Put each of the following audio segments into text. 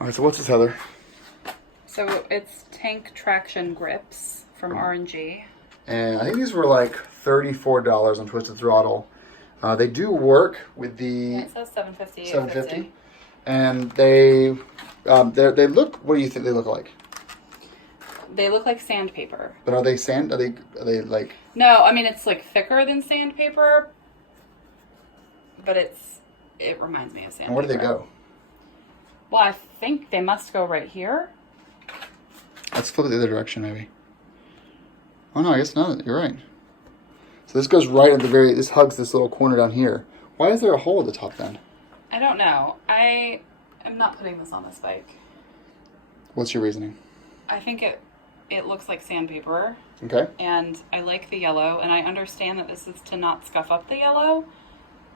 All right, so what's this, Heather? So it's tank traction grips from R&G. And I think these were like $34 on Twisted Throttle. They do work with the Yeah, it says 750. 750, and they look. What do you think they look like? They look like sandpaper. But are they sand? Are they like? No, I mean it's like thicker than sandpaper, but it reminds me of sandpaper. And where do they go? Well, I think they must go right here. Let's flip it the other direction, maybe. Oh no, I guess not. You're right. So this goes right at the very. This hugs this little corner down here. Why is there a hole at the top then? I don't know. I am not putting this on this bike. What's your reasoning? I think it looks like sandpaper. Okay. And I like the yellow, and I understand that this is to not scuff up the yellow,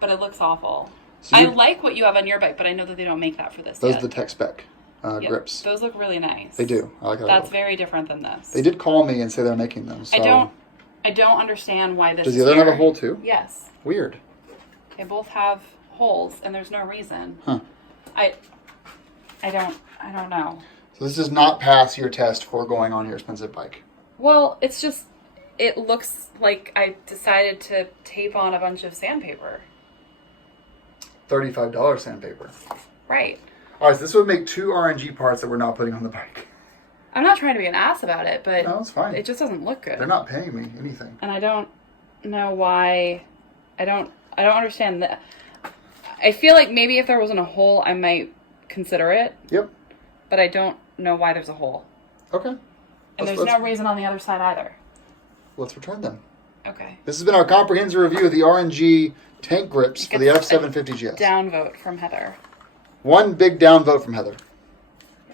but it looks awful. So I like what you have on your bike, but I know that they don't make that for this. Those yet. are the tech spec Yep, grips. Those look really nice. They do. I like how That's very different than this. They did call me and say they're making them. So. I don't understand why this. Does the other have a hole too? Yes. Weird. They both have holes, and there's no reason. Huh. I don't know. So this does not pass your test for going on your expensive bike. Well, it's just, it looks like I decided to tape on a bunch of sandpaper. $35 sandpaper. Right. All right, so this would make 2 R&G parts that we're not putting on the bike. I'm not trying to be an ass about it, but No, it's fine. it just doesn't look good. They're not paying me anything. And I don't know why. I don't understand that. I feel like maybe if there wasn't a hole, I might consider it. Yep. But I don't know why there's a hole. Okay. And there's no reason on the other side either. Let's return them. Okay. This has been our comprehensive review of the R&G tank grips for the F750GS. Downvote from Heather. One big downvote from Heather.